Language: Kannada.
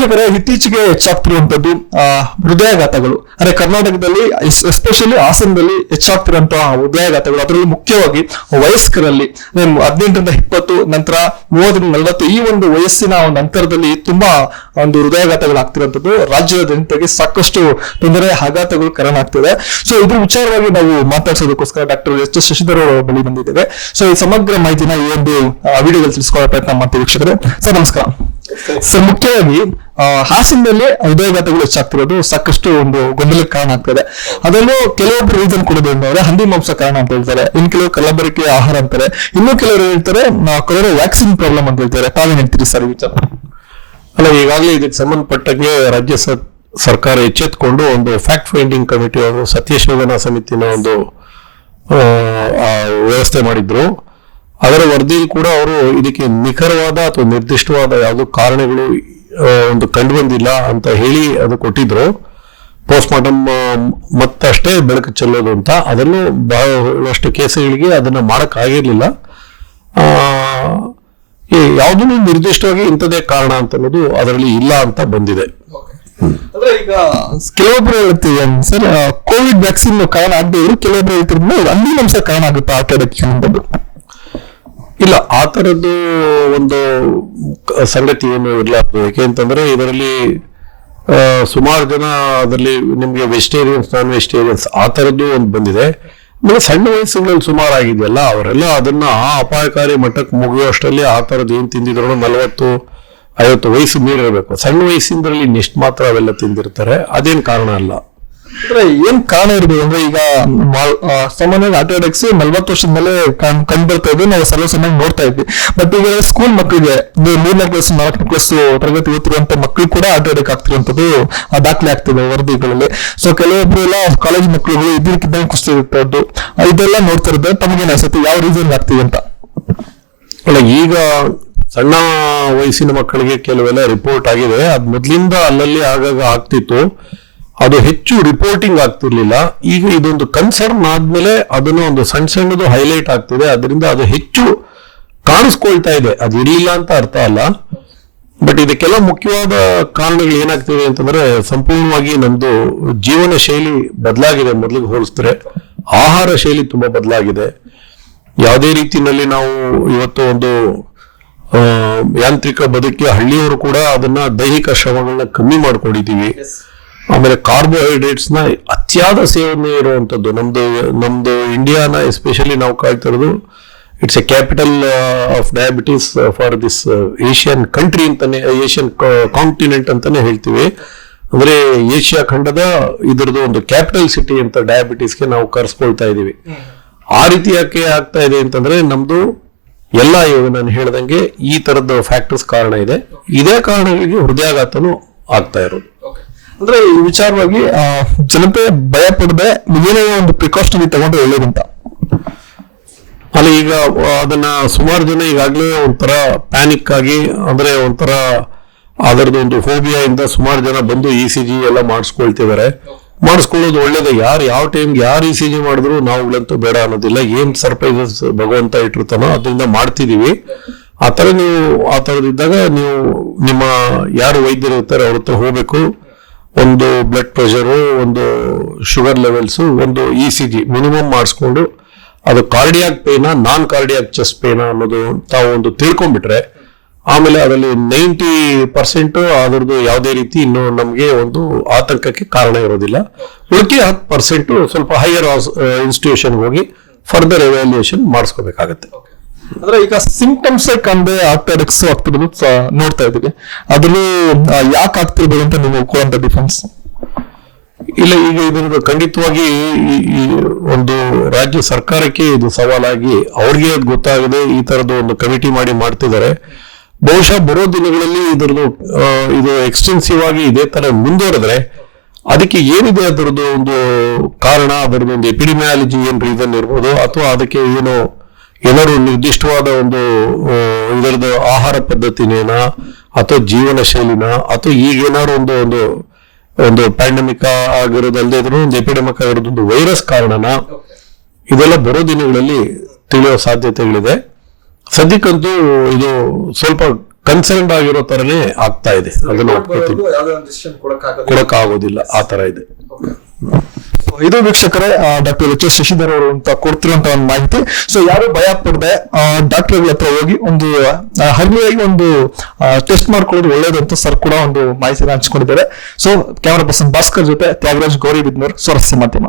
ವೀಕ್ಷಕರೇ ಇತ್ತೀಚೆಗೆ ಹೆಚ್ಚಾಗ್ತಿರುವಂತದ್ದು ಹೃದಯಾಘಾತಗಳು. ಅಂದ್ರೆ ಕರ್ನಾಟಕದಲ್ಲಿ ಎಸ್ಪೆಷಲಿ ಹಾಸನದಲ್ಲಿ ಹೆಚ್ಚಾಗ್ತಿರುವಂತಹ ಹೃದಯಾಘಾತಗಳು. ಅದರಲ್ಲಿ ಮುಖ್ಯವಾಗಿ ವಯಸ್ಕರಲ್ಲಿ ಹದಿನೆಂಟರಿಂದ ಇಪ್ಪತ್ತು, ನಂತರ ಮೂವತ್ತರಿಂದ ನಲವತ್ತು ಈ ಒಂದು ವಯಸ್ಸಿನ ಒಂದು ಅಂತರದಲ್ಲಿ ತುಂಬಾ ಒಂದು ಹೃದಯಾಘಾತಗಳಾಗ್ತಿರುವಂತದ್ದು ರಾಜ್ಯದ ಜನತೆಗೆ ಸಾಕಷ್ಟು ತೊಂದರೆ, ಆಘಾತಗಳು ಕಾರಣ ಆಗ್ತಿದೆ. ಸೊ ಇದ್ರ ವಿಚಾರವಾಗಿ ನಾವು ಮಾತಾಡ್ಸೋದಕ್ಕೋಸ್ಕರ ಡಾಕ್ಟರ್ ಎಸ್ ಎಸ್ ಶಶಿಧರ್ ಬಳಿ ಬಂದಿದ್ದೇವೆ. ಸೊ ಈ ಸಮಗ್ರ ಮಾಹಿತಿನ ಈ ಒಂದು ವಿಡಿಯೋದಲ್ಲಿ ತಿಳಿಸ್ಕೊಳ್ಳೋ ಪ್ರಯತ್ನ ಮಾಡ್ತೀವಿ ವೀಕ್ಷಕರೇ. ಸರ್, ನಮಸ್ಕಾರ. ಸರ್ ಮುಖ್ಯವಾಗಿ ಹಾಸನದಲ್ಲಿ ಹೃದಯಘಾತಗಳು ಹೆಚ್ಚಾಗ್ತಿರೋದು ಸಾಕಷ್ಟು ಒಂದು ಗೊಂದಲಕ್ಕೆ ಕಾರಣ ಆಗ್ತದೆ. ಅದರಲ್ಲೂ ಕೆಲವೊಬ್ಬರು ರೀಸನ್ ಕೊಡೋದು ಅಂದ್ರೆ ಹಂದಿ ಮಾಂಸ ಕಾರಣ ಅಂತ ಹೇಳ್ತಾರೆ. ಇನ್ ಕೆಲವರು ಕಲಬೆರಕೆ ಆಹಾರ ಅಂತಾರೆ. ಇನ್ನು ಕೆಲವರು ಹೇಳ್ತಾರೆ ಕೊರೋನಾ ವ್ಯಾಕ್ಸಿನ್ ಪ್ರಾಬ್ಲಮ್ ಅಂತ ಹೇಳ್ತಾರೆ. ತಾವೇನ್ ಹೇಳ್ತೀರಿ ಸರ್ ವಿಚಾರ? ಅಲ್ಲ, ಈಗಾಗಲೇ ಇದಕ್ಕೆ ಸಂಬಂಧಪಟ್ಟಂಗೆ ರಾಜ್ಯ ಸ- ಸರ್ಕಾರ ಎಚ್ಚೆತ್ಕೊಂಡು ಒಂದು ಫ್ಯಾಕ್ಟ್ ಫೈಂಡಿಂಗ್ ಕಮಿಟಿ ಅವರು ಸತ್ಯಶೋಧನಾ ಸಮಿತಿನ ಒಂದು ವ್ಯವಸ್ಥೆ ಮಾಡಿದ್ರು. ಅದರ ವರದಿಯಲ್ಲಿ ಕೂಡ ಅವರು ಇದಕ್ಕೆ ನಿಖರವಾದ ಅಥವಾ ನಿರ್ದಿಷ್ಟವಾದ ಯಾವುದೋ ಕಾರಣಗಳು ಒಂದು ಕಂಡು ಬಂದಿಲ್ಲ ಅಂತ ಹೇಳಿ ಅದು ಕೊಟ್ಟಿದ್ರು. ಪೋಸ್ಟ್ ಮಾರ್ಟಮ್ ಮತ್ತಷ್ಟೇ ಬೆಳಕು ಚೆಲ್ಲೋದು ಅಂತ. ಅದನ್ನು ಬಹಳಷ್ಟು ಕೇಸುಗಳಿಗೆ ಅದನ್ನ ಮಾಡಕ್ ಆಗಿರ್ಲಿಲ್ಲ. ಆ, ಈ ಯಾವುದನ್ನು ನಿರ್ದಿಷ್ಟವಾಗಿ ಇಂಥದೇ ಕಾರಣ ಅಂತ ಅನ್ನೋದು ಅದರಲ್ಲಿ ಇಲ್ಲ ಅಂತ ಬಂದಿದೆ. ಅಂದ್ರೆ ಈಗ ಕೆಲವೊಬ್ರು ಹೇಳ್ತೀವಿ ಸರ್ ಕೋವಿಡ್ ವ್ಯಾಕ್ಸಿನ್ ಕಾರಣ ಆಗದೆ ಇದ್ರು ಕೆಲವೊಬ್ರು ಹೇಳ್ತಿದ್ರು ಹಂದಿ ಮಾಂಸ ಕಾರಣ ಆಗುತ್ತೆ ಆ ಆಡೋಕ್ಕೆ ಅನ್ನೋದು ಇಲ್ಲ, ಆ ಥರದ್ದು ಒಂದು ಸಂಗತಿ ಏನು ಇರಲಾರ್ದು. ಯಾಕೆ ಅಂತಂದ್ರೆ ಇದರಲ್ಲಿ ಸುಮಾರು ಜನ ಅದರಲ್ಲಿ ನಿಮಗೆ ವೆಜಿಟೇರಿಯನ್ಸ್ ನಾನ್ ವೆಜಿಟೇರಿಯನ್ಸ್ ಆ ಥರದ್ದು ಒಂದು ಬಂದಿದೆ. ಆಮೇಲೆ ಸಣ್ಣ ವಯಸ್ಸುಗಳಲ್ಲಿ ಸುಮಾರು ಆಗಿದೆಯಲ್ಲ ಅವರೆಲ್ಲ ಅದನ್ನ ಆ ಅಪಾಯಕಾರಿ ಮಟ್ಟಕ್ಕೆ ಮುಗಿಯುವಷ್ಟರಲ್ಲಿ ಆ ಥರದ್ದು ಏನು ತಿಂದಿದ್ರು ನಲವತ್ತು, ಐವತ್ತು ವಯಸ್ಸು ಮೀರಿರಬೇಕು. ಸಣ್ಣ ವಯಸ್ಸಿಂದರಲ್ಲಿ ನೆಷ್ಟು ಮಾತ್ರ ಅವೆಲ್ಲ ತಿಂದಿರ್ತಾರೆ. ಅದೇನು ಕಾರಣ ಅಲ್ಲ. ಅಂದ್ರೆ ಏನ್ ಕಾರಣ ಇರ್ಬೋದು? ಅಂದ್ರೆ ಈಗ ಸಾಮಾನ್ಯವಾಗಿ ಆಟೋಡೆಕ್ಸ್ ನಲ್ವತ್ತು ವರ್ಷದ ಮೇಲೆ ಕಂಡು ಬರ್ತಾ ಇದ್ವಿ ನಾವು ಸರ್ವಸಾಮಾನ್ಯ ನೋಡ್ತಾ ಇದ್ವಿ. ಬಟ್ ಈಗ ಸ್ಕೂಲ್ ಮಕ್ಕಳಿಗೆ ಮೂರನೇ ಕ್ಲಾಸ್ ನಾಲ್ಕನೇ ಕ್ಲಾಸ್ ತರಗತಿ ಓದ್ತಿರುವಂತ ಮಕ್ಕಳು ಕೂಡ ಆಟೋಡೆಕ್ ಆಗ್ತಿರುವಂತದ್ದು ದಾಖಲೆ ಆಗ್ತಿದೆ ವರದಿಗಳಲ್ಲಿ. ಸೊ ಕೆಲವೊಬ್ರು ಎಲ್ಲ ಕಾಲೇಜ್ ಮಕ್ಕಳುಗಳು ಖುಷಿ ಕುಸ್ತಿರ್ತದ್ದು ಇದೆಲ್ಲ ನೋಡ್ತಾ ಇರೋದು ತಮಗೆ ಅನ್ಸುತ್ತೆ? ಯಾವ ರೀಸನ್ ಆಗ್ತಿದೆ ಅಂತ? ಅಲ್ಲ, ಈಗ ಸಣ್ಣ ವಯಸ್ಸಿನ ಮಕ್ಕಳಿಗೆ ಕೆಲವೆಲ್ಲ ರಿಪೋರ್ಟ್ ಆಗಿದೆ. ಅದ್ ಮೊದ್ಲಿಂದ ಅಲ್ಲಲ್ಲಿ ಆಗಾಗ ಆಗ್ತಿತ್ತು. ಅದು ಹೆಚ್ಚು ರಿಪೋರ್ಟಿಂಗ್ ಆಗ್ತಿರ್ಲಿಲ್ಲ. ಈಗ ಇದೊಂದು ಕನ್ಸರ್ನ್ ಆದ್ಮೇಲೆ ಅದನ್ನ ಒಂದು ಸಣ್ಣ ಸಣ್ಣದು ಹೈಲೈಟ್ ಆಗ್ತಿದೆ. ಅದರಿಂದ ಅದು ಹೆಚ್ಚು ಕಾಣಿಸ್ಕೊಳ್ತಾ ಇದೆ. ಅದು ಇರಲಿಲ್ಲ ಅಂತ ಅರ್ಥ ಅಲ್ಲ. ಬಟ್ ಇದಕ್ಕೆಲ್ಲ ಮುಖ್ಯವಾದ ಕಾರಣಗಳು ಏನಾಗ್ತಿದೆ ಅಂತಂದ್ರೆ ಸಂಪೂರ್ಣವಾಗಿ ನಮ್ದು ಜೀವನ ಶೈಲಿ ಬದಲಾಗಿದೆ ಮೊದಲಿಗೆ ಹೋಲಿಸಿದ್ರೆ. ಆಹಾರ ಶೈಲಿ ತುಂಬಾ ಬದಲಾಗಿದೆ. ಯಾವುದೇ ರೀತಿಯಲ್ಲಿ ನಾವು ಇವತ್ತು ಒಂದು ಯಾಂತ್ರಿಕ ಬದುಕಿ ಹಳ್ಳಿಯವರು ಕೂಡ ಅದನ್ನ ದೈಹಿಕ ಶ್ರಮಗಳನ್ನ ಕಮ್ಮಿ ಮಾಡ್ಕೊಂಡಿದೀವಿ ಆಮೇಲೆ ಕಾರ್ಬೋಹೈಡ್ರೇಟ್ಸ್ನ ಅತಿಯಾದ ಸೇವನೆ ಇರುವಂತದ್ದು ನಮ್ಮದು ನಮ್ಮದು ಇಂಡಿಯಾನ ಎಸ್ಪೆಷಲಿ ನಾವು ಕಾಯ್ತಾ ಇರೋದು it's a capital of diabetes for this Asian country ಅಂತಾನೆ ಏಷ್ಯನ್ ಕಾಂಟಿನೆಂಟ್ ಅಂತಾನೆ ಹೇಳ್ತೀವಿ. ಅಂದ್ರೆ ಏಷ್ಯಾ ಖಂಡದ ಇದರದ್ದು ಒಂದು ಕ್ಯಾಪಿಟಲ್ ಸಿಟಿ ಅಂತ ಡಯಾಬಿಟಿಸ್ಗೆ ನಾವು ಕರೆಸ್ಕೊಳ್ತಾ ಇದೀವಿ. ಆ ರೀತಿ ಯಾಕೆ ಆಗ್ತಾ ಇದೆ ಅಂತಂದ್ರೆ ನಮ್ದು ಎಲ್ಲ ಇವಾಗ ನಾನು ಹೇಳ್ದಂಗೆ ಈ ತರದ ಫ್ಯಾಕ್ಟರ್ಸ್ ಕಾರಣ ಇದೆ. ಇದೇ ಕಾರಣಗಳಿಗೆ ಹೃದಯಾಘಾತನೂ ಆಗ್ತಾ ಇರೋದು. ಅಂದ್ರೆ ಈ ವಿಚಾರವಾಗಿ ಜನತೆ ಭಯ ಪಡದೆ ಏನೇ ಒಂದು ಪ್ರಿಕಾಷನ್ ತಗೊಂಡು ಒಳ್ಳೇದಂತ. ಅಲ್ಲಿ ಈಗ ಅದನ್ನ ಸುಮಾರು ಜನ ಈಗಾಗಲೇ ಒಂಥರ ಪ್ಯಾನಿಕ್ ಆಗಿ, ಅಂದ್ರೆ ಒಂಥರ ಅದರದ್ದು ಒಂದು ಫೋಬಿಯಾ ಇಂದ ಸುಮಾರು ಜನ ಬಂದು ಇ ಸಿ ಜಿ ಎಲ್ಲ ಮಾಡಿಸ್ಕೊಳ್ತಿದ್ದಾರೆ. ಮಾಡಿಸ್ಕೊಳ್ಳೋದು ಒಳ್ಳೇದೇ. ಯಾರು ಯಾವ ಟೈಮ್ಗೆ ಯಾರು ಇ ಸಿ ಜಿ ಮಾಡಿದ್ರು ನಾವುಗಳಂತೂ ಬೇಡ ಅನ್ನೋದಿಲ್ಲ. ಏನ್ ಸರ್ಪ್ರೈಸಸ್ ಭಗವಂತ ಇಟ್ಟಿರ್ತಾನೋ ಅದರಿಂದ ಮಾಡ್ತಿದೀವಿ. ಆ ಥರ ನೀವು, ಆ ಥರದಿದ್ದಾಗ ನೀವು ನಿಮ್ಮ ಯಾರು ವೈದ್ಯರು ಇರ್ತಾರೆ ಅವ್ರ ಹತ್ರ ಹೋಗ್ಬೇಕು. ಒಂದು ಬ್ಲಡ್ ಪ್ರೆಷರು ಒಂದು ಶುಗರ್ ಲೆವೆಲ್ಸು ಒಂದು ಇ ಸಿ ಜಿ ಮಿನಿಮಮ್ ಮಾಡಿಸ್ಕೊಂಡು ಅದು ಕಾರ್ಡಿಯಾಕ್ ಪೇನಾ ನಾನ್ ಕಾರ್ಡಿಯಾಕ್ ಚೆಸ್ಟ್ ಪೇನಾ ಅನ್ನೋದು ತಾವು ಒಂದು ತಿಳ್ಕೊಂಡ್ಬಿಟ್ರೆ, ಆಮೇಲೆ ಅದರಲ್ಲಿ ನೈಂಟಿ ಪರ್ಸೆಂಟ್ ಅದರದ್ದು ಯಾವುದೇ ರೀತಿ ಇನ್ನು ನಮಗೆ ಒಂದು ಆತಂಕಕ್ಕೆ ಕಾರಣ ಇರೋದಿಲ್ಲ. ಉಳಿಕೆ ಹತ್ತು ಪರ್ಸೆಂಟ್ ಸ್ವಲ್ಪ ಹೈಯರ್ ಇನ್ಸ್ಟಿಟ್ಯೂಷನ್ಗೆ ಹೋಗಿ ಫರ್ದರ್ ಎವ್ಯಾಲ್ಯೂಯೇಷನ್ ಮಾಡಿಸ್ಕೋಬೇಕಾಗತ್ತೆ. ಅಂದ್ರೆ ಈಗ ಸಿಂಪ್ಟಮ್ಸ್ ಕಂಡು ಆಕ್ಟಾಡಿಕ್ಸ್ ಆಗ್ತಿರೋದು ನೋಡ್ತಾ ಇದೀವಿ ಅದ್ರಲ್ಲಿ ಯಾಕೆ ಆಗ್ತಿರ್ಬೋದು ಅಂತ ನೀವು ಕೊಡುವಂತ ಡಿಫೆನ್ಸ್ ಇಲ್ಲ, ಈಗ ಇದನ್ನು ಖಂಡಿತವಾಗಿ ಈ- ಒಂದು ರಾಜ್ಯ ಸರ್ಕಾರಕ್ಕೆ ಇದು ಸವಾಲಾಗಿ ಅವ್ರಿಗೆ ಅದು ಗೊತ್ತಾಗದೆ ಈ ತರದ ಒಂದು ಕಮಿಟಿ ಮಾಡಿ ಮಾಡ್ತಿದ್ದಾರೆ. ಬಹುಶಃ ಬರೋ ದಿನಗಳಲ್ಲಿ ಇದರದ್ದು ಇದು ಎಕ್ಸ್ಟೆನ್ಸಿವ್ ಆಗಿ ಇದೇ ತರ ಮುಂದುವರೆದ್ರೆ ಅದಕ್ಕೆ ಏನಿದೆ ಅದರದ್ದು ಒಂದು ಕಾರಣ, ಅದರದ್ದು ಒಂದು ಎಪಿಡಿಮಿಯಾಲಜಿ ಏನ್ ರೀಸನ್ ಇರ್ಬೋದು, ಅಥವಾ ಅದಕ್ಕೆ ಏನು ಏನಾದ್ರು ನಿರ್ದಿಷ್ಟವಾದ ಒಂದು ಇದರದ ಆಹಾರ ಪದ್ಧತಿನೇನ ಅಥವಾ ಜೀವನ ಶೈಲಿನ ಅಥವಾ ಈಗ ಏನಾದ್ರು ಒಂದು ಒಂದು ಒಂದು ಪ್ಯಾಂಡಮಿಕ್ ಆಗಿರೋದಲ್ಲದೆ ಇದ್ರು ಒಂದು ಎಪಿಡೆಮಿಕ್ ಆಗಿರೋದು ಒಂದು ವೈರಸ್ ಕಾರಣನ ಇದೆಲ್ಲ ಬರೋ ದಿನಗಳಲ್ಲಿ ತಿಳಿಯೋ ಸಾಧ್ಯತೆಗಳಿದೆ. ಸದ್ಯಕ್ಕಂತೂ ಇದು ಸ್ವಲ್ಪ ಕನ್ಸರ್ನ್ಡ್ ಆಗಿರೋ ತರನೇ ಆಗ್ತಾ ಇದೆ. ಅದನ್ನ ಕೊಡಕ್ಕಾಗೋದಿಲ್ಲ. ಕೊಡಕ್ ಆಗೋದಿಲ್ಲ ಆ ತರ ಇದೆ. ಇದು ವೀಕ್ಷಕರೇ ಡಾಕ್ಟರ್ ಎಚ್. ಎಸ್. ಶಶಿಧರ್ ಅವರು ಅಂತ ಕೊಡ್ತಿರುವಂತ ಒಂದು ಮಾಹಿತಿ. ಸೊ ಯಾರು ಭಯ ಪಡದೆ ಡಾಕ್ಟರ್ ಹತ್ರ ಹೋಗಿ ಒಂದು ಹರ್ಲಿಯಾಗಿ ಒಂದು ಟೆಸ್ಟ್ ಮಾಡ್ಕೊಳ್ಳೋದು ಒಳ್ಳೇದು ಅಂತ ಸರ್ ಕೂಡ ಒಂದು ಮಾಹಿತಿನ ಹಂಚ್ಕೊಂಡಿದ್ದಾರೆ. ಸೊ ಕ್ಯಾಮರಾ ಪರ್ಸನ್ ಭಾಸ್ಕರ್ ಜೊತೆ ತ್ಯಾಗರಾಜ್ ಗೌರಿ ಬಿದ್ನೂರ್, ಸ್ವರಸ್ಯ ಮಾಧ್ಯಮ.